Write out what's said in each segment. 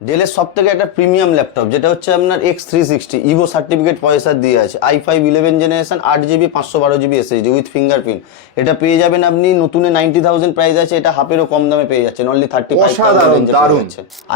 ডেলের সব থেকে একটা প্রিমিয়াম ল্যাপটপ যেটা হচ্ছে আপনার X three sixty Evo certificate পয়সা দিয়ে আছে। আই ফাইভ ইলেভেন জেনারেশন আট জিবি পাঁচশো বারো জিবি এসএসডি উইথ ফিঙ্গারপ্রিন্ট এটা পেয়ে যাবেন আপনি নতুনে নাইনটি থাউজেন্ড প্রাইস আছে এটা হাফেরও কম দামে পেয়ে যাচ্ছেন only thirty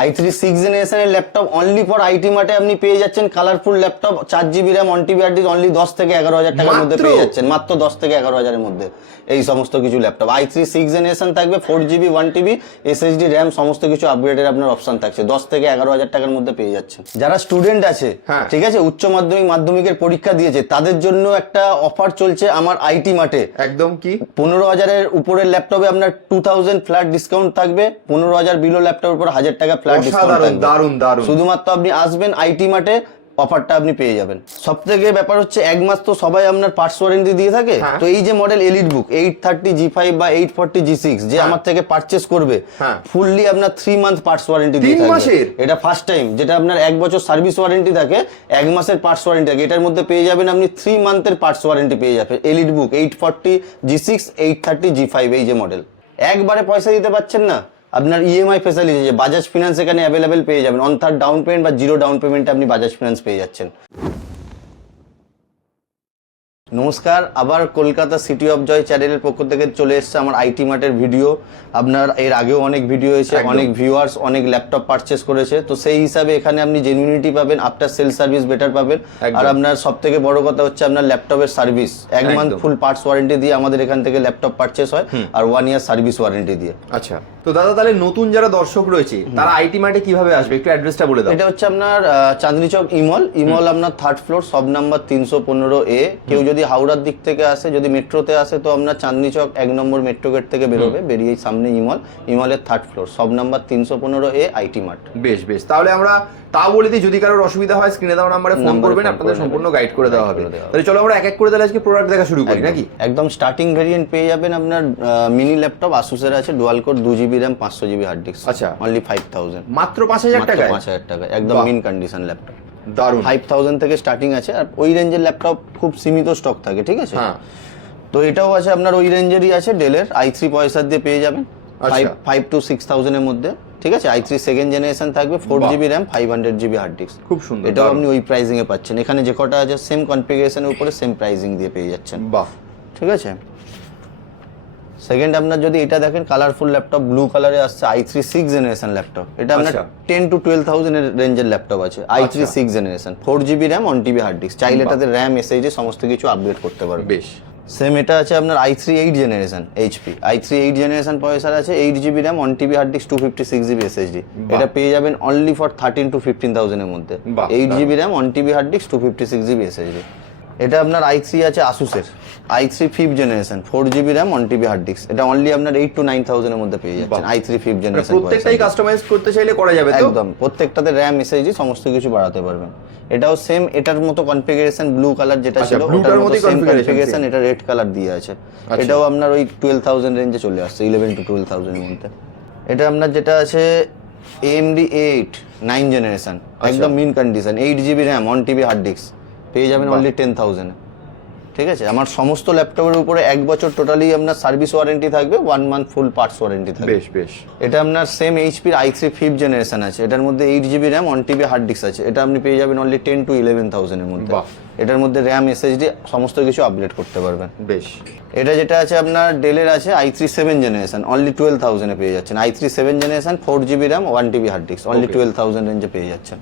i three six জেনারেশনের ল্যাপটপ অনলি ফর আইটি মার্টে আপনি পেয়ে যাচ্ছেন কালারফুল ল্যাপটপ চার GB RAM one TB only দশ থেকে এগারো হাজার টাকার মধ্যে পেয়ে যাচ্ছেন মাত্র দশ থেকে এগারো হাজারের মধ্যে। এই সমস্ত কিছু laptop i three six generation থাকবে four GB one TB SSD RAM সমস্ত কিছু আপগ্রেডের আপনার অপশন থাকছে। দশ থেকে এগারো হাজার টাকার মধ্যে পেয়ে যাচ্ছেন যারা স্টুডেন্ট আছে হ্যাঁ। ঠিক আছে? উচ্চ মাধ্যমিক মাধ্যমিকের পরীক্ষা দিয়েছে তাদের জন্য একটা অফার চলছে আমার আইটি মাঠে। একদম কি? পনেরো হাজারের উপরের ল্যাপটপে আপনার টু থাউজেন্ড ফ্ল্যাট ডিসকাউন্ট থাকবে পনেরো হাজার বিলো ল্যাপটপের উপর হাজার টাকা ফ্ল্যাট ডিসকাউন্ট দারুণ দারুণ শুধুমাত্র আপনি আসবেন আইটি মাঠে অফারটা আপনি পেয়ে যাবেন। সব থেকে ব্যাপার হচ্ছে এক মাস তো সবাই আপনার পার্টস ওয়ারেন্টি দিয়ে থাকে। হ্যাঁ। তো এই যে model EliteBook eight thirty G five বা এইট ফোরটি জি সিক্স যে আমার থেকে পারচেস করবে হ্যাঁ। ফুললি আপনার থ্রি মান্থ পার্টস ওয়ারেন্টি দিয়ে থাকবে। এটা ফার্স্ট টাইম যেটা আপনার এক বছর সার্ভিস ওয়ারেন্টি থাকে এক মাসের পার্টস ওয়ারেন্টি থাকে। এটার মধ্যে পেয়ে যাবেন আপনি থ্রি মান্থের পার্টস ওয়ারেন্টি পেয়ে যাবেন। EliteBook eight forty G six eight thirty G five এই যে মডেল একবারে পয়সা দিতে পারছেন না আপনার E ইএমআই ফেসিলিটি যে বাজাজ ফিনান্স এখানে অ্যাভেলেবেল পেয়ে যাবেন। অন থার্ড ডাউন পেমেন্ট বা জিরো ডাউন পেমেন্টে আপনি বাজাজ ফিনান্স পেয়ে যাচ্ছেন। নমস্কার আবার কলকাতা সিটি অফ জয় চ্যানেলের পক্ষ থেকে চলে এসেছে আমার আইটি মার্টের ভিডিও। আপনার এর আগেও অনেক ভিডিও হয়েছে অনেক ভিউয়ার্স অনেক ল্যাপটপ পারচেস করেছে। তো সেই হিসাবে এখানে আপনি জেনুইনিটি পাবেন আফটার সেল সার্ভিস বেটার পাবেন। আর আপনার সব থেকে বড় কথা হচ্ছে আপনার ল্যাপটপের সার্ভিস এক মান্থ ফুল পার্টস ওয়ারেন্টি দিয়ে আমাদের এখান থেকে ল্যাপটপ পারচেস হয় আর ওয়ান ইয়ার সার্ভিস ওয়ারেন্টি দিয়ে। আচ্ছা। তো দাদা তাহলে নতুন যারা দর্শক রয়েছে তারা আইটি মার্টে কীভাবে আসবে? একটু অ্যাড্রেসটা বলে দাও। এটা হচ্ছে আপনার চাঁদনি চক ইমল। ইমল আপনার থার্ড ফ্লোর সব নাম্বার তিনশো পনেরো এ কেউ যদি হাওড়ার দিক থেকে আসে যদি মেট্রোতে আসে তো আপনার চাঁদনি চক এক নম্বর মেট্রো গেট থেকে বেরোবে বেরিয়ে সামনে ইমল ইমলের থার্ড ফ্লোর সব নাম্বার তিনশো পনেরো এ আইটি মার্ট বেশ বেশ। তাহলে আমরা তাও বলে দিই যদি কারোর অসুবিধা হয় স্ক্রিনে দেওয়া নাম্বারে ফোন করবেন আপনাদের সম্পূর্ণ গাইড করে দেওয়া হবে। করে। তাহলে চলো আমরা এক এক করে তাহলে আজকে প্রোডাক্ট দেখা শুরু করি নাকি? একদম স্টার্টিং ভেরিয়েন্ট পেয়ে যাবেন আপনার মিনি ল্যাপটপ আসুসের আছে ডুয়াল কোড দু জিবি র্যাম পাঁচশো জিবি হার্ড ডিস্ক আচ্ছা। অনলি ফাইভ থাউজেন্ড মাত্র পাঁচ হাজার টাকা পাঁচ হাজার টাকা একদম। মিন কন্ডিশন ল্যাপটপ দারুণ। ফাইভ থাউজেন্ড থেকে স্টার্টিং আছে আর ওই রেঞ্জের ল্যাপটপ খুব সীমিত স্টক থাকে ঠিক আছে? হ্যাঁ। তো এটাও আছে আপনার ওই রেঞ্জেরই আছে ডেলের আই থ্রি পয়সার দিয়ে পেয়ে যাবেন। ফাইভ টু সিক্স থাউজেন্ডের মধ্যে ঠিক আছে? আই থ্রি সেকেন্ড জেনারেশন থাকবে four GB RAM five hundred GB hard disk খুব সুন্দর, এটাও আপনি ওই প্রাইসিং এ পাচ্ছেন। এখানে যে কটা আছে সেম কনফিগারেশনের উপরে সেম প্রাইসিং দিয়ে পেয়ে যাচ্ছেন। বাহ। ঠিক আছে? সেকেন্ড আপনার যদি এটা দেখেন কালারফুল ল্যাপটপ ব্লু কালারে আসছে i three six generation laptop এটা আপনার। টেন টু টুয়েলভ থাউজেন্ড রেঞ্জের ল্যাপটপ আছে i three. Six generation four GB RAM one TB hard disk চাইলে এটাতে র্যাম এসএইচডি সমস্ত কিছু আপডেট করতে পারবে। বেশ। সেম এটা আছে আপনার i three eight generation HP i three eight generation পয়সার আছে eight GB RAM one TB hard disk two fifty six GB SSD এটা পেয়ে যাবেন only for thirteen to fifteen থাউজেন্ডের মধ্যে। Eight GB RAM one TB hard disk two fifty six GB SSD এটা আপনার I three আছে আসুসের i three fifth generation four GB RAM one TB hard disk এটা only আপনার eight two nine থাউজেন্ডের মধ্যে পেয়ে যাচ্ছেন। আই থ্রি ফিফথ মানে জেনারেশন প্রত্যেকটাই কাস্টমাইজ করতে চাইলে করা যাবে তো? একদম। প্রত্যেকটাতে র্যাম এসএসডি সমস্ত কিছু বাড়াতে পারবেন। এটাও সেম এটার মতো কনফিগারেশন ব্লু কালার যেটা আচ্ছা, ছিল ওটার মতো সেম কনফিগারেশন এটা রেড কালার দিয়ে আছে। আচ্ছা। এটাও আপনার ওই টুয়েলভ থাউজেন্ড রেঞ্জে চলে আসছে ইলেভেন টু টুয়েলভ থাউজেন্ডের মধ্যে। এটা আপনার যেটা আছে এএমডি এইট নাইন জেনারেশন। একদম mint condition eight GB RAM one TB hard disk পেয়ে যাবেন অনলি টেন থাউজেন্ড ঠিক আছে? আমার সমস্ত ল্যাপটপের উপরে এক বছর টোটালি আপনার সার্ভিস ওয়ারেন্টি থাকবে one month full parts warranty থাকবে। বেশ বেশ। এটা আপনার সেম এইচপির আই থ্রি ফিফথ জেনারেশন আছে। এটার মধ্যে eight GB RAM one TB hard disk আছে। এটা আপনি পেয়ে যাবেন অনলি টেন টু ইলেভেন থাউজেন্ডের মধ্যে। এটার মধ্যে র্যাম এসএসডি সমস্ত কিছু আপডেট করতে পারবেন। বেশ। এটা যেটা আছে আপনার ডেলের আছে i three seven generation only twelve থাউজেন্ডে পেয়ে যাচ্ছেন। I three seven generation four GB RAM one TB hard disk only twelve thousand রেঞ্জে পেয়ে যাচ্ছেন।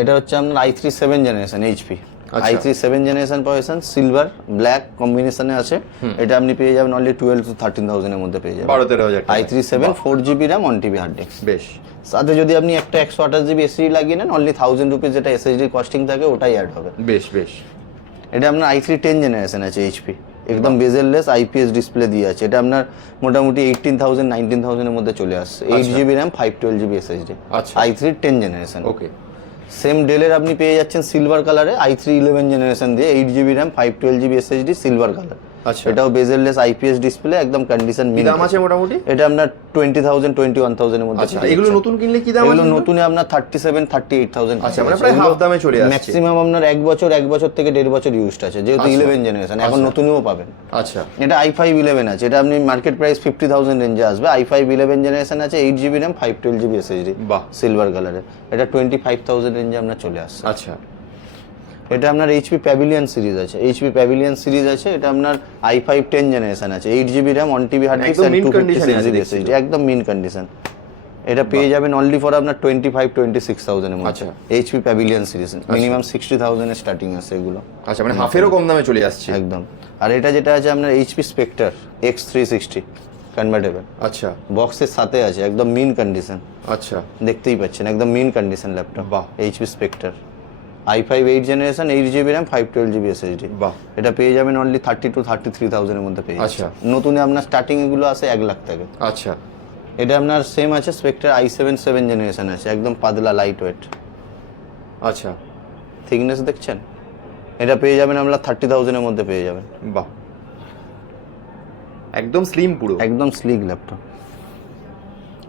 এটা হচ্ছে আপনার i three seven generation HP. I three seven generation position silver black কম্বিনেশনে আছে। এটা আপনি পেয়ে যাবেন অনলি টুয়েলভ টু থার্টিন থাউজেন্ডের মধ্যে পেয়ে যাবেন। বারো তেরো হাজার i three seven four GB RAM one TB hard disk বেশ। সাথে যদি আপনি একটা একশো আঠাশ জিবি এসএসডি লাগিয়ে নেন অনলি থাউজেন্ড রুপিস যেটা এসএসডি কস্টিং থাকে ওটাই অ্যাড হবে। বেশ বেশ। এটা আপনার আই থ্রি টেন জেনারেশন আছে এইচপি একদম বেজেললেস আইপিএস ডিসপ্লে দিয়ে আছে। এটা আপনার মোটামুটি এইটিন থাউজেন্ড নাইনটিন থাউজেন্ডের মধ্যে চলে আসছে। Eight GB RAM five twelve GB SSD আচ্ছা। I three ten generation. Okay. Same ডেলের আপনি পেয়ে যাচ্ছেন সিলভার কালারে আই থ্রি ইলেভেন জেনারেশন দিয়ে eight GB RAM five twelve GB SSD silver colour. এটাও বেজেললেস আইপিএস ডিসপ্লে একদম কন্ডিশন কি দাম আছে মোটামুটি? এটা আপনার টোয়েন্টি থাউজেন্ড টোয়েন্টি ওয়ান থাউজেন্ডের মধ্যে আচ্ছা এগুলো নতুন কিনলে কি দাম এগুলো নতুনে আপনার thirty seven thirty eight thousand আচ্ছা, মানে প্রায় half দামে চলে আসছে। ম্যাক্সিমাম আপনার এক বছর এক বছর থেকে দেড় বছর ইউজড আছে যেহেতু আচ্ছা। ইলেভেন জেনারেশন এখন নতুনও পাবেন। আচ্ছা। এটা আই ফাইভ ইলেভেন আছে এটা আপনি মার্কেট প্রাইস ফিফটি থাউজেন্ড রেঞ্জে আসবে। আই ফাইভ ইলেভেন জেনারেশন আছে eight GB RAM five twelve GB SSD বাহ। সিলভার কালারের এটা টোয়েন্টি ফাইভ থাউজেন্ড রেঞ্জে আপনার চলে আসছে। আচ্ছা। এটা আপনার এইচপি প্যাভিলিয়ন সিরিজ আছে। এইচপি প্যাভিলিয়ন সিরিজ আছে এটা আপনার আই ফাইভ টেন জেনারেশন আছে। Eight GB RAM one TB hard disk একদম মিন কন্ডিশন এটা পেয়ে যাবেন অনলি ফর আপনার টোয়েন্টি ফাইভ টোয়েন্টি সিক্স থাউজেন্ডের মধ্যে। HP Pavilion series minimum sixty থাউজেন্ডের starting আছে এগুলো। আচ্ছা মানে হাফেরও কম দামে চলে আসছে। একদম। আর এটা যেটা আছে আপনার HP Spectre X three sixty convertible আচ্ছা। বক্সের সাথে আছে একদম মিন কন্ডিশন আচ্ছা। দেখতেই পাচ্ছেন একদম মিন কন্ডিশন ল্যাপটপ বাহ। HP Spectre i five eight generation eight GB RAM five twelve GB SSD বাহ। এটা পেয়ে যাবেন only thirty two thirty three থাউজেন্ডের মধ্যে পেয়ে আচ্ছা। নতুনে আপনার স্টার্টিং এগুলো আছে এক লাখ থেকে আচ্ছা। এটা আপনার সেম আছে Spectre i seven seven generation আছে একদম পাতলা লাইট ওয়েট আচ্ছা। থিকনেস দেখছেন? এটা পেয়ে যাবেন আমরা থার্টি থাউজেন্ডের মধ্যে পেয়ে যাবেন। বাহ। একদম স্লিম পুরো। একদম স্লিক ল্যাপটপ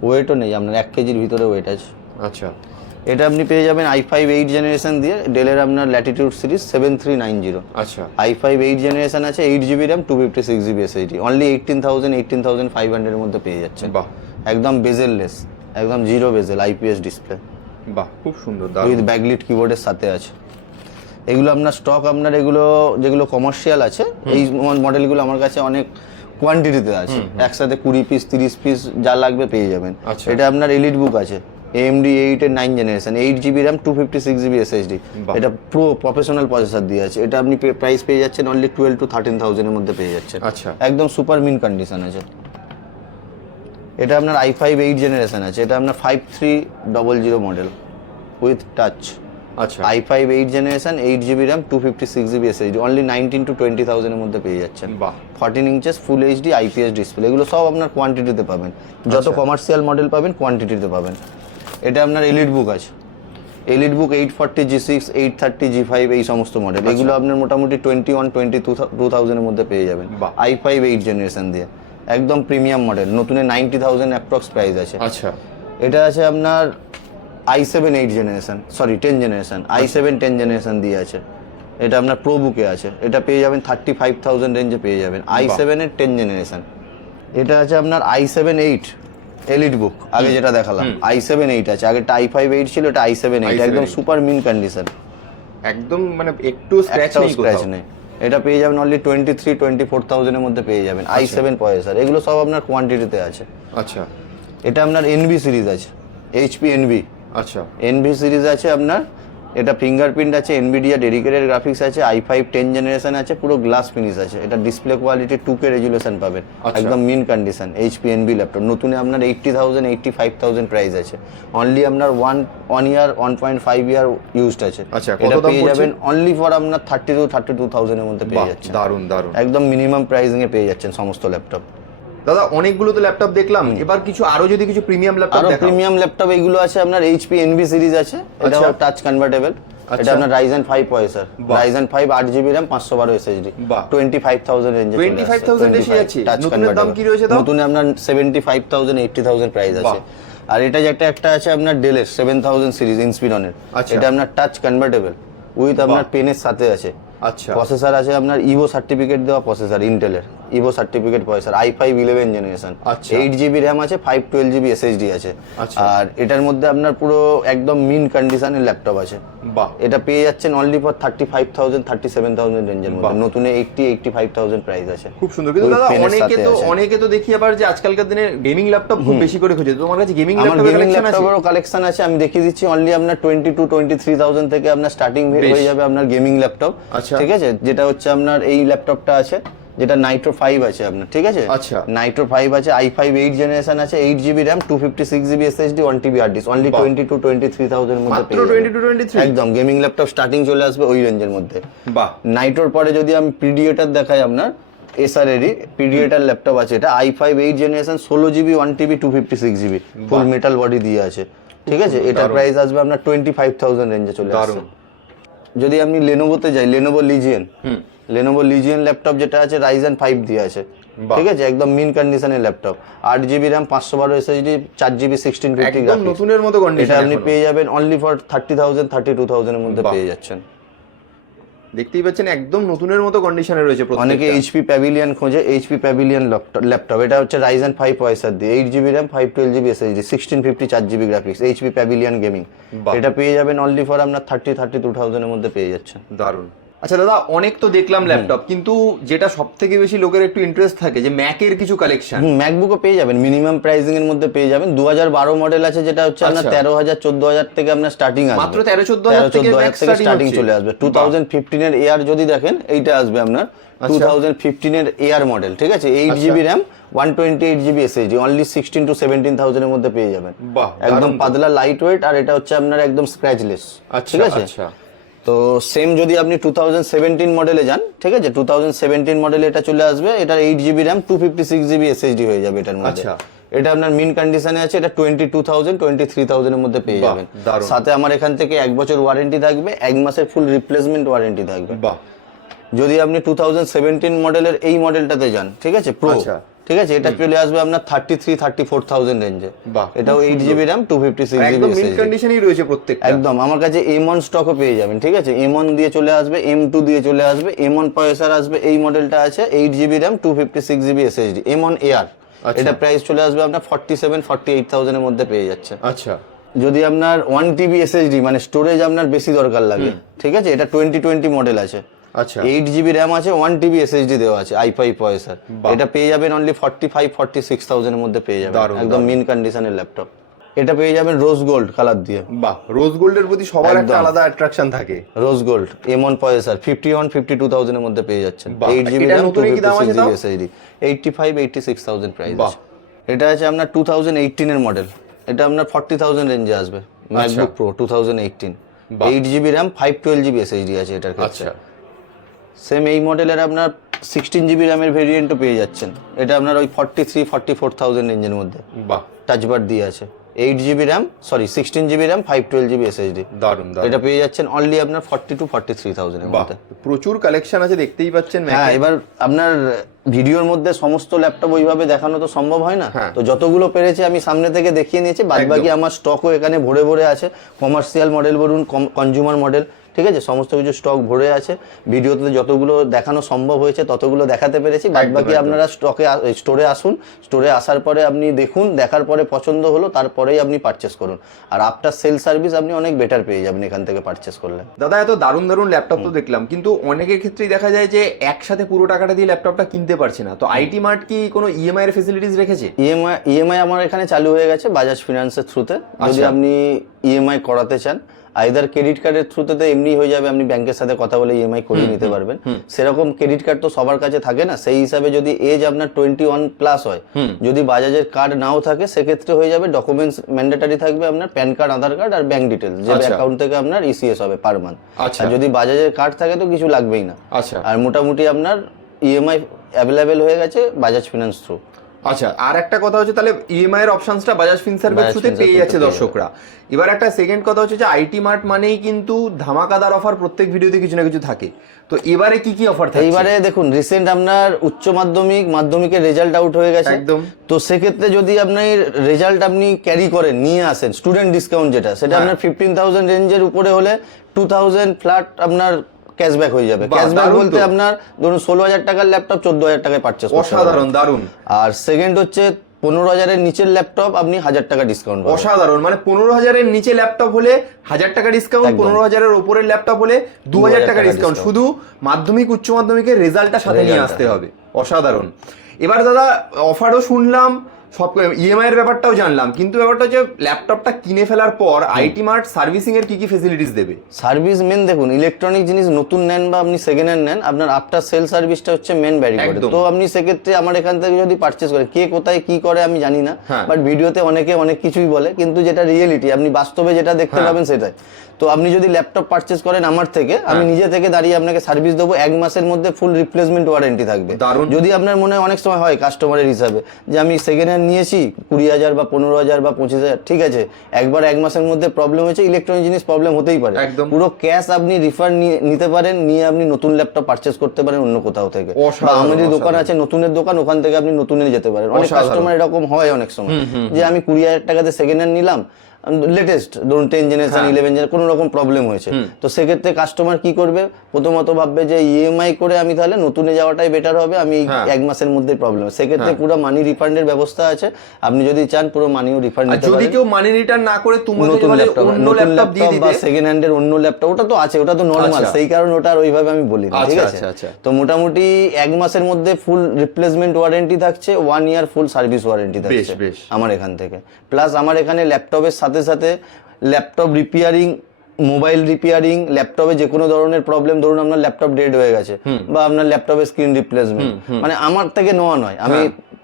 ওয়েটও নেই আপনার এক কেজির ভিতরে ওয়েট আছে। আচ্ছা। এটা আপনি পেয়ে যাবেন আই ফাইভ এইট জেনারেশন দিয়ে ডেলের আপনার Latitude series seven three nine zero আচ্ছা। আই ফাইভ এইট জেনারেশন আছে eight GB RAM two fifty six GB SSD only eighteen thousand eighteen thousand five হান্ড্রেডের মধ্যে পেয়ে যাচ্ছেন। বাহ। একদম বেজেললেস একদম জিরো বেজেল আইপিএস ডিসপ্লে বাহ খুব সুন্দর উইথ ব্যাকলিট কিবোর্ডের সাথে আছে। এগুলো আপনার স্টক আপনার এগুলো যেগুলো কমার্শিয়াল আছে এই মডেলগুলো আমার কাছে অনেক কোয়ান্টিটিতে আছে। একসাথে কুড়ি পিস তিরিশ পিস যা লাগবে পেয়ে যাবেন। আচ্ছা। এটা আপনার এলিট বুক আছে। এএমডি এইট এর nine generation eight GB RAM two fifty six GB SSD. এটা প্রো প্রফেশনাল প্রসেসর দিয়ে আছে। এটা আপনি প্রাইস পেয়ে যাচ্ছেন অনলি টুয়েলভ টু থার্টিন থাউজেন্ডের মধ্যে পেয়ে যাচ্ছেন। আচ্ছা। একদম সুপার মিন কন্ডিশন আছে। এটা আপনার আই ফাইভ এইট জেনারেশন আছে। এটা আপনার five three double zero model with touch আচ্ছা। I five eight generation eight GB RAM two fifty six GB SSD only nineteen to twenty থাউজেন্ডের মধ্যে পেয়ে যাচ্ছেন। বাহ। Fourteen inches full HD IPS display এগুলো সব আপনার কোয়ান্টিটিতে পাবেন। যত কমার্শিয়াল মডেল পাবেন কোয়ান্টিটিতে পাবেন। এটা আপনার এলিট বুক আছে। EliteBook eight forty G six eight thirty G five এই সমস্ত মডেল এগুলো আপনার মোটামুটি twenty one twenty two two থাউজেন্ডের মধ্যে পেয়ে যাবেন। আই ফাইভ এইট জেনারেশন দিয়ে। একদম প্রিমিয়াম মডেল নতুনে নাইনটি থাউজেন্ড অ্যাপ্রক্স প্রাইস আছে। আচ্ছা। এটা আছে আপনার i seven eight generation sorry ten generation i seven ten generation দিয়ে আছে। এটা আপনার প্রো বুকে আছে। এটা পেয়ে যাবেন থার্টি ফাইভ থাউজেন্ড রেঞ্জে পেয়ে যাবেন। আই। সেভেনের টেন জেনারেশন এটা আছে আপনার আই সেভেন এইট এলিট বুক আগে যেটা দেখালাম। আই সেভেন এইট আছে আগেটা আই ফাইভ এইট ছিল এটা আই সেভেন এইট একদম সুপার মিন কন্ডিশন একদম মানে একটু স্ক্র্যাচ নেই স্ক্র্যাচ নেই। এটা পেয়ে যাবেন only twenty three twenty four থাউজেন্ডের মধ্যে পেয়ে যাবেন। আই সেভেন পয়েসার এগুলো সব আপনার কোয়ান্টিটিতে আছে। আচ্ছা। এটা আপনার এনবি সিরিজ আছে এইচপি এনবি আচ্ছা। এনভি সিরিজ আছে আপনার এটা ফিঙ্গারপ্রিন্ট আছে এনভিডিয়া ডেডিকেটেড গ্রাফিক্স আছে আই ফাইভ টেন জেনারেশন আছে পুরো গ্লাস ফিনিশ আছে। এটা display quality two K resolution পাবেন আচ্ছা। একদম mint condition HP NB laptop নতুনে আপনার eighty thousand eighty five thousand price আছে। অনলি আপনার one one year one point five year used আছে। আচ্ছা, এটা পেয়ে যাবেন অনলি ফর আপনার থার্টি টু থার্টি টু থাউজেন্ডের মধ্যে পেয়ে বাহ যাচ্ছেন। দারুণ দারুণ। একদম মিনিমাম প্রাইসিংয়ে পেয়ে যাচ্ছেন সমস্ত ল্যাপটপ দাদা অনেকগুলো তো ল্যাপটপ দেখলাম এবার কিছু আরও যদি কিছু প্রিমিয়াম ল্যাপটপ আরও দেখাও। প্রিমিয়াম ল্যাপটপ এগুলো আছে আপনার এইচপি এনভি সিরিজ আছে। এটা আচ্ছা। টাচ কনভার্টেবল এটা। আপনার রাইজেন ফাইভ পয়সার বাহ। রাইজেন ফাইভ আট জিবি র্যাম পাঁচশো বারো এসএসডি বাহ। টোয়েন্টি ফাইভ থাউজেন্ড রেঞ্জে 25,000 এসে যাচ্ছে? নতুনের দাম কি রয়েছে তাও? নতুন আপনার seventy five thousand eighty thousand price আছে। আর এটা যে একটা একটা আছে আপনার ডেলের সেভেন থাউজেন্ড সিরিজ ইন্সপিরনের। এটা আপনার টাচ কনভার্টেবল উইথ আপনার পেনের সাথে আছে। আচ্ছা। প্রসেসর আছে আপনার ইভো সার্টিফিকেট দেওয়া প্রসেসর ইন্টেলের Evo certificate processor i five eleven generation. Eight GB RAM আছে ফাইভ টুয়েলভ জিবি এসএসডি আছে। আচ্ছা। আর এটার মধ্যে আপনার পুরো একদম মিন কন্ডিশনের ল্যাপটপ আছে। বাহ। এটা পেয়ে যাচ্ছেন only for thirty five thousand thirty seven thousand রেঞ্জের মধ্যে নতুন eighty eighty five thousand price আছে। খুব সুন্দর। কিন্তু দাদা অনেকে তো অনেকে তো দেখি আবার যে আজকালকার দিনে গেমিং ল্যাপটপ খুব বেশি করে খুঁজে। তোমার কাছে গেমিং আমার ল্যাপটপের গেমিং কালেকশন আছে? ল্যাপটপেরও কালেকশন আছে। আমি দেখিয়ে দিচ্ছি অনলি আপনার twenty two twenty three thousand থেকে আপনার স্টার্টিং। হয়ে যাবে আপনার গেমিং ল্যাপটপ আচ্ছা। ঠিক আছে? যেটা হচ্ছে আপনার এই ল্যাপটপটা আছে। যেটা নাইট্রো ফাইভ আছে আপনার ঠিক আছে? আচ্ছা। নাইট্রো ফাইভ আছে আই ফাইভ এইট জেনারেশন আছে eight GB RAM two fifty six GB S SSD one TB hard disk only twenty two twenty three thousand মধ্যে মাত্র পেয়ে যাবেন। 22 23? একদম গেমিং ল্যাপটপ স্টার্টিং চলে আসবে ওই রেঞ্জের মধ্যে। বাহ। নাইট্রোর পরে যদি আমি পিডিএটার দেখাই আপনার এসআরেরই পিডিএটার ল্যাপটপ আছে এটা আই ফাইভ এইট জেনারেশন ষোলো GB one TB two fifty six GB full metal body দিয়ে আছে। ঠিক আছে? এটার প্রাইস আসবে আপনার টোয়েন্টি ফাইভ থাউজেন্ড রেঞ্জে চলে আসবে যদি আমি লেনোভোতে যাই লেনোভো লিজিয়ন হুম। লেনোভো লিজিয়ান ল্যাপটপ যেটা আছে রাইজেন ফাইভ দিয়ে আছে। ঠিক আছে? একদম মিন কন্ডিশনের ল্যাপটপ আট জিবি র্যাম পাঁচশো বারো এসএসডি চার জিবি সিক্সটিন ফিফটি নতুনের মতো এটা কন্ডিশন আপনি পেয়ে যাবেন only for thirty thousand thirty two থাউজেন্ডের মধ্যে পেয়ে যাচ্ছেন। দেখতেই পাচ্ছেন একদম নতুনের মতো কন্ডিশনে রয়েছে অনেকে এইচপি প্যাভিলিয়ন খোঁজে এইচপি প্যাভিলিয়ন ল্যাপটপ এটা হচ্ছে রাইজেন ফাইভ পয়সার দিয়ে eight GB RAM five twelve GB SSD sixteen fifty চার GB graphics HP pavilion gaming এটা পেয়ে যাবেন অনলি ফর আপনার থার্টি থার্টি টু থাউজেন্ডের মধ্যে পেয়ে যাচ্ছেন। দারুণ আচ্ছা দাদা অনেক তো দেখলাম ল্যাপটপ কিন্তু যেটা সব থেকে বেশি লোকের একটু ইন্টারেস্ট থাকে যে ম্যাকের কিছু কালেকশন ম্যাকবুকও পেয়ে যাবেন মিনিমাম প্রাইসিং এর মধ্যে পেয়ে যাবেন। দু হাজার বারো মডেল আছে যেটা হচ্ছে আপনার আচ্ছা। তেরো হাজার চোদ্দ হাজার থেকে আপনার স্টার্টিং আসবে। মাত্র 13 14 হাজার থেকে তেরো স্টার্টিং চলে আসবে। টু থাউজেন্ড ফিফটিন এর এয়ার যদি দেখেন এইটা আসবে আপনার। টু থাউজেন্ড ফিফটিন এর এয়ার মডেল ঠিক আছে? Eight GB RAM one twenty eight GB SSD only sixteen two seventeen থাউজেন্ডের মধ্যে পেয়ে যাবেন। একদম পাতলা লাইট ওয়েট আর এটা হচ্ছে আপনার একদম স্ক্র্যাচলেস আচ্ছা ঠিক আছে? আচ্ছা। তো সেম যদি আপনি টু থাউজেন্ড সেভেন্টিন মডেলে যান ঠিক আছে? টু থাউজেন্ড সেভেন্টিন মডেলে এটা চলে আসবে। এটা eight GB RAM two fifty six GB SSD হয়ে যাবে এটার মধ্যে। আচ্ছা। এটা আপনার মিন কন্ডিশনে আছে এটা twenty two thousand twenty three থাউজেন্ডের মধ্যে পেয়ে যাবেন। সাথে আমার এখান থেকে এক বছর ওয়ারেন্টি থাকবে এক মাসের ফুল রিপ্লেসমেন্ট ওয়ারেন্টি থাকবে। বাহ। যদি আপনি টু থাউজেন্ড সেভেন্টিন মডেলের এই মডেলটাতে যান ঠিক আছে? প্রো। ঠিক আছে? এটা চলে আসবে আপনার thirty three thirty four thousand রেঞ্জে বাহ, এটাও eight GB RAM two fifty six একদম জিবি মিন কন্ডিশনই রয়েছে প্রত্যেকটা। একদম। আমার কাছে এম ওয়ান স্টকও পেয়ে যাবেন ঠিক আছে? এম ওয়ান দিয়ে চলে আসবে এম টু দিয়ে চলে আসবে এম ওয়ান পয়সার আসবে এই মডেলটা আছে eight GB RAM two fifty six GB SSD M one air. এটা প্রাইস চলে আসবে আপনার ফর্টি সেভেন ফর্টি এইট থাউজেন্ডের মধ্যে পেয়ে যাচ্ছে। আচ্ছা। যদি আপনার ওয়ান টিবি এসএসডি মানে স্টোরেজ আপনার বেশি দরকার লাগে ঠিক আছে? এটা টোয়েন্টি টোয়েন্টি মডেল আছে। আচ্ছা। এইট জিবি র্যাম আছে ওয়ান টিবি এসএসডি দেওয়া আছে আই পয়সার বাহ। এটা পেয়ে যাবেন only forty five forty six থাউজেন্ডের মধ্যে পেয়ে যাবেন। একদম মিন কন্ডিশনের ল্যাপটপ এটা পেয়ে যাবেন রোজ গোল্ড কালার দিয়ে। বাহ রোজ গোল্ডের প্রতি সবার একটা আলাদা অ্যাট্রাকশন থাকে। রোজ গোল্ড এম ওয়ান পয়সার ফিফটি ওয়ান ফিফটি টু থাউজেন্ডের মধ্যে পেয়ে যাচ্ছেন। এইট জিবি র্যাম টু দাম আছে তাও? SSD eighty five eighty six thousand price এটা আছে আপনার টু থাউজেন্ড এইটিনের মডেল এটা আপনার ফর্টি থাউজেন্ড রেঞ্জে আসবে। MacBook pro two thousand eighteen eight GB RAM five twelve GB SSD আছে এটার ক্ষেত্রে। আচ্ছা। সেম এই মডেলের আপনার সিক্সটিন জিবি র্যামের ভেরিয়েন্টও পেয়ে যাচ্ছেন। এটা আপনার ওই forty three forty four thousand রেঞ্জের মধ্যে। বাহ। টাচবার দিয়ে আছে। Eight GB RAM sorry sixteen GB RAM five twelve GB SSD দারুণ এটা পেয়ে যাচ্ছেন অনলি আপনার ফর্টি টু ফর্টি থ্রি থাউজেন্ডের বাহ। মধ্যে। প্রচুর কালেকশন আছে দেখতেই পাচ্ছেন হ্যাঁ এবার আপনার ভিডিওর মধ্যে সমস্ত ল্যাপটপ ওইভাবে দেখানো তো সম্ভব হয় না। হ্যাঁ। তো যতগুলো পেরেছে আমি সামনে থেকে দেখিয়ে নিয়েছি বাদ বাকি আমার স্টকও এখানে ভরে ভরে আছে। কমার্শিয়াল মডেল বলুন কনজিউমার মডেল ঠিক আছে? সমস্ত কিছু স্টক ভরে আছে। ভিডিওতে যতগুলো দেখানো সম্ভব হয়েছে ততগুলো দেখাতে পেরেছি। বাদ বাকি আপনারা স্টকে স্টোরে আসুন। স্টোরে আসার পরে আপনি দেখুন দেখার পরে পছন্দ হলো তারপরেই আপনি পারচেস করুন। আর আফটার সেল সার্ভিস আপনি অনেক বেটার পেয়ে যাবেন এখান থেকে পারচেস করলে। দাদা এত দারুণ দারুণ ল্যাপটপ তো দেখলাম কিন্তু অনেকের ক্ষেত্রেই দেখা যায় যে একসাথে পুরো টাকাটা দিয়ে ল্যাপটপটা কিনতে পারছে না। তো আইটি মার্ট কি কোনো ইএমআই এর ফেসিলিটিস রেখেছে? ইএমআই ইএমআই আমার এখানে চালু হয়ে গেছে বাজাজ ফিনান্সের থ্রুতে যদি আচ্ছা। আপনি ইএমআই করাতে চান আইদার ক্রেডিট কার্ডের থ্রুতে তো এমনি হয়ে যাবে আপনি ব্যাংকের সাথে কথা বলে ইএমআই করিয়ে নিতে পারবেন। সেরকম ক্রেডিট কার্ড তো সবার কাছে থাকে না সেই হিসাবে যদি এজ আপনার টোয়েন্টি ওয়ান প্লাস হয় যদি বাজাজের কার্ড নাও থাকে সেক্ষেত্রে হয়ে যাবে ডকুমেন্টস ম্যান্ডেটারি থাকবে আপনার প্যান কার্ড আধার কার্ড আর ব্যাংক ডিটেলস যে আচ্ছা। অ্যাকাউন্ট থেকে আপনার ইসিএস হবে পার মান্থ আচ্ছা। আর যদি বাজাজের কার্ড থাকে তো কিছু লাগবেই না। আচ্ছা। আর মোটামুটি আপনার ইএমআই অ্যাভেলেবেল হয়ে গেছে বাজাজ ফিনান্স থ্রু আচ্ছা আর একটা কথা হচ্ছে তাহলে ইএমআই এর অপশনসটা বাজাজ ফিনসার্ভের থ্রুতে পেয়ে যাচ্ছে দর্শকরা এবার একটা সেকেন্ড কথা হচ্ছে যে আইটি মার্ট মানেই কিন্তু ধামাকাদার অফার প্রত্যেক ভিডিওতে কিছু না কিছু থাকে তো এবারে কি কি অফার থাকে এবারে দেখুন রিসেন্ট আপনার উচ্চ মাধ্যমিক মাধ্যমিকের রেজাল্ট আউট হয়ে গেছে একদম। তো সেক্ষেত্রে যদি আপনি রেজাল্ট আপনি ক্যারি করেন নিয়ে আসেন স্টুডেন্ট ডিসকাউন্ট যেটা সেটা হ্যাঁ। আপনার ফিফটিন থাউজেন্ড রেঞ্জের উপরে হলে টু থাউজেন্ড ফ্ল্যাট আপনার ক্যাশব্যাক হয়ে যাবে। ক্যাশব্যাক বলতে আপনার ধরুন ষোলো হাজার টাকার ল্যাপটপ চোদ্দ হাজার টাকায় পারচেস অসাধারণ দারুণ। আর সেকেন্ড হচ্ছে পনেরো হাজারের নিচের ল্যাপটপ আপনি হাজার টাকা ডিসকাউন্ট অসাধারণ মানে পনেরো হাজারের নিচে ল্যাপটপ হলে হাজার টাকা ডিসকাউন্ট পনেরো হাজারের ওপরের ল্যাপটপ হলে দু হাজার টাকা ডিসকাউন্ট শুধু মাধ্যমিক উচ্চ মাধ্যমিকের রেজাল্টটা সাথে নিয়ে আসতে হবে। অসাধারণ। এবার দাদা অফারও শুনলাম সব ইএমআই এর ব্যাপারটাও জানলাম কিন্তু ব্যাপারটা হচ্ছে ল্যাপটপটা কিনে ফেলার পর আইটি মার্ট সার্ভিসিং এর কি কি ফেসিলিটিস দেবে? সার্ভিস মেন দেখুন ইলেকট্রনিক জিনিস নতুন নেন বা আপনি সেকেন্ড হ্যান্ড নেন আপনার আফটার সেল সার্ভিসটা হচ্ছে মেন ব্যারি করে তো আপনি সেক্ষেত্রে আমার এখান থেকে যদি পারচেস করেন কে কোথায় কি করে আমি জানি না হ্যাঁ। বাট ভিডিওতে অনেকে অনেক কিছুই বলে কিন্তু যেটা রিয়েলিটি আপনি বাস্তবে যেটা দেখতে হ্যাঁ। পাবেন সেটাই। তো আপনি যদি ল্যাপটপ পারচেস করেন আমার থেকে হ্যাঁ। আমি নিজে থেকে দাঁড়িয়ে আপনাকে সার্ভিস দেবো এক মাসের মধ্যে ফুল রিপ্লেসমেন্ট ওয়ারেন্টি থাকবে। যদি আপনার মনে হয় অনেক সময় হয় কাস্টমারের হিসাবে যে আমি সেকেন্ড হ্যান্ড নিয়েছি কুড়ি হাজার বা পনেরো হাজার বা পঁচিশ হাজার ঠিক আছে একবার এক মাসের মধ্যে প্রবলেম হয়েছে ইলেকট্রনিক জিনিস প্রবলেম হতেই পারে। পুরো ক্যাশ আপনি রিফান্ড নিতে পারেন নিয়ে আপনি নতুন ল্যাপটপ পারচেস করতে পারেন অন্য কোথাও থেকে। বা আমাদের দোকান আছে নতুনের দোকান ওখান থেকে আপনি নতুনের যেতে পারেন। অনেক কাস্টমার এরকম হয় অনেক সময়। যে আমি কুড়ি হাজার টাকাতে সেকেন্ড হ্যান্ড নিলাম লেটেস্ট ধরুন টেন জেনারেশন ইলেভেন জেনারেশন কোনো রকম প্রবলেম হয়েছে। তো সেক্ষেত্রে কাস্টমার কি করবে? প্রথমত ভাববে যে ইএমআই করে আমি তাহলে নতুনে যাওয়াটাই বেটার হবে আমি হ্যাঁ। এক মাসের মধ্যে প্রবলেম সেক্ষেত্রে পুরো মানি রিফান্ডের ব্যবস্থা আছে। আপনি যদি চান পুরো মানিও রিফান্ড নিতে যদি কেউ মানি রিটার্ন না করে তোমাকে নতুন ল্যাপটপ নতুন ল্যাপটপ বা সেকেন্ড হ্যান্ডের অন্য ল্যাপটপ ওটা তো আছে ওটা তো নর্মাল আচ্ছা। সেই কারণে ওটা আর ওইভাবে আমি বলি না ঠিক আচ্ছা, আছে? আচ্ছা। তো মোটামুটি এক মাসের মধ্যে ফুল রিপ্লেসমেন্ট ওয়ারেন্টি থাকছে one year full service warranty থাকছে আমার এখান থেকে। প্লাস আমার এখানে ল্যাপটপের সাথে সাথে সাথে ল্যাপটপ রিপেয়ারিং মোবাইল রিপেয়ারিং ল্যাপটপে যে কোনো ধরনের প্রবলেম ধরুন আপনার ল্যাপটপ ডেড হয়ে গেছে বা আপনার ল্যাপটপের স্ক্রিন রিপ্লেসমেন্ট মানে আমার থেকে নেওয়া নয়। আমি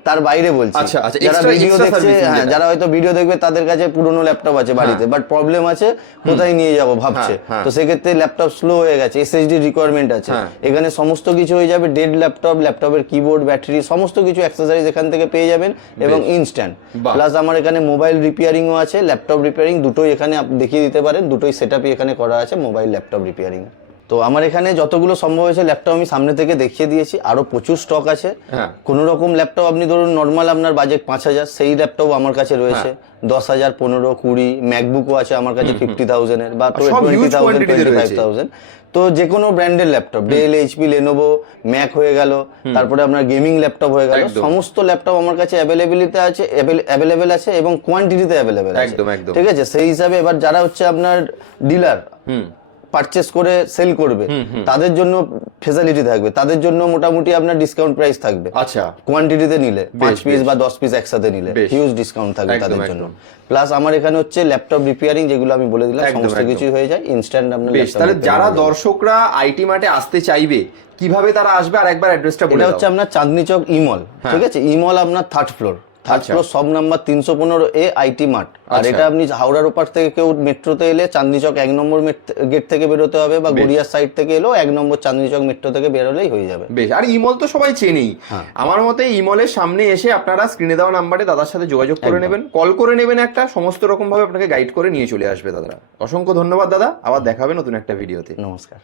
তার বাইরে বলছি। হ্যাঁ। আচ্ছা, আচ্ছা, যারা ভিডিও দেখছে হ্যাঁ যারা হয়তো ভিডিও দেখবে তাদের কাছে পুরনো ল্যাপটপ আছে বাড়িতে। বাট প্রবলেম আছে কোথায় নিয়ে যাব ভাবছে। হ্যাঁ, হ্যাঁ। তো সেক্ষেত্রে ল্যাপটপ স্লো হয়ে গেছে এসএসডি রিকোয়ারমেন্ট আছে। হ্যাঁ। এখানে সমস্ত কিছু হয়ে যাবে ডেড ল্যাপটপ ল্যাপটপের কিবোর্ড ব্যাটারি সমস্ত কিছু অ্যাক্সেসরিজ এখান থেকে পেয়ে যাবেন এবং ইনস্ট্যান্ট প্লাস আমার এখানে মোবাইল রিপেয়ারিংও আছে ল্যাপটপ রিপেয়ারিং দুটোই এখানে আপনি দেখিয়ে দিতে পারেন দুটোই সেট এখানে করা আছে মোবাইল ল্যাপটপ রিপেয়ারিং তো আমার এখানে যতগুলো সম্ভব হয়েছে ল্যাপটপ আমি সামনে থেকে দেখিয়ে দিয়েছি। আরও প্রচুর স্টক আছে। হ্যাঁ। কোনো রকম ল্যাপটপ আপনি ধরুন নর্মাল আপনার বাজেট পাঁচ হাজার সেই ল্যাপটপ আমার কাছে রয়েছে। হ্যাঁ। দশ হাজার পনেরো কুড়ি ম্যাকবুকও আছে আমার কাছে ফিফটি থাউজেন্ডের বা twenty thousand twenty five thousand তো যে কোনো ব্র্যান্ডের laptop Dell HP Lenovo Mac হয়ে গেল। তারপরে আপনার গেমিং ল্যাপটপ হয়ে গেল। সমস্ত ল্যাপটপ আমার কাছে অ্যাভেলেবিলিটি আছে অ্যাভেলেবেল আছে এবং কোয়ান্টিটিতে অ্যাভেলেবেল আছে। ঠিক আছে? সেই হিসাবে এবার যারা হচ্ছে আপনার ডিলার পারচেস করে সেল করবে তাদের জন্য ফেসিলিটি থাকবে। তাদের জন্য মোটামুটি আপনার ডিসকাউন্ট প্রাইস থাকবে। আচ্ছা। কোয়ান্টিটিতে নিলে পাঁচ পিস বা দশ পিস একসাথে নিলে হিউজ ডিসকাউন্ট থাকবে তাদের জন্য। প্লাস আমার এখানে হচ্ছে ল্যাপটপ রিপেয়ারিং যেগুলো আমি বলে দিলাম সমস্ত কিছুই হয়ে যায় ইনস্ট্যান্ট আপনার তাহলে যারা দর্শকরা আইটি মার্টে আসতে চাইবে কীভাবে তারা আসবে? আর একবার অ্যাড্রেসটা বলে এটা হচ্ছে আপনার চাঁদনি চক ইমল ঠিক আছে? ইমল আপনার থার্ড ফ্লোর থার্ড আচ্ছা। ফ্লোর সব নাম্বার তিনশো পনেরো এ আইটি মার্ট। আর আচ্ছা। এটা আপনি হাওড়ার ওপার থেকে কেউ মেট্রোতে এলে চাঁদনি চক এক নম্বর গেট থেকে বেরোতে হবে বা গড়িয়ার সাইড থেকে এলেও এক নম্বর চাঁদনি চক মেট্রো থেকে বেরোলেই হয়ে যাবে। বেশ। আর ইমল তো সবাই চেনেই। হ্যাঁ। আমার মতে ইমলের সামনে এসে আপনারা স্ক্রিনে দেওয়া নাম্বারে দাদার সাথে যোগাযোগ করে নেবেন। কল করে নেবেন একটা। সমস্ত রকম ভাবে আপনাকে গাইড করে নিয়ে চলে আসবে দাদা অসংখ্য ধন্যবাদ দাদা। আবার দেখাবে নতুন একটা ভিডিওতে নমস্কার।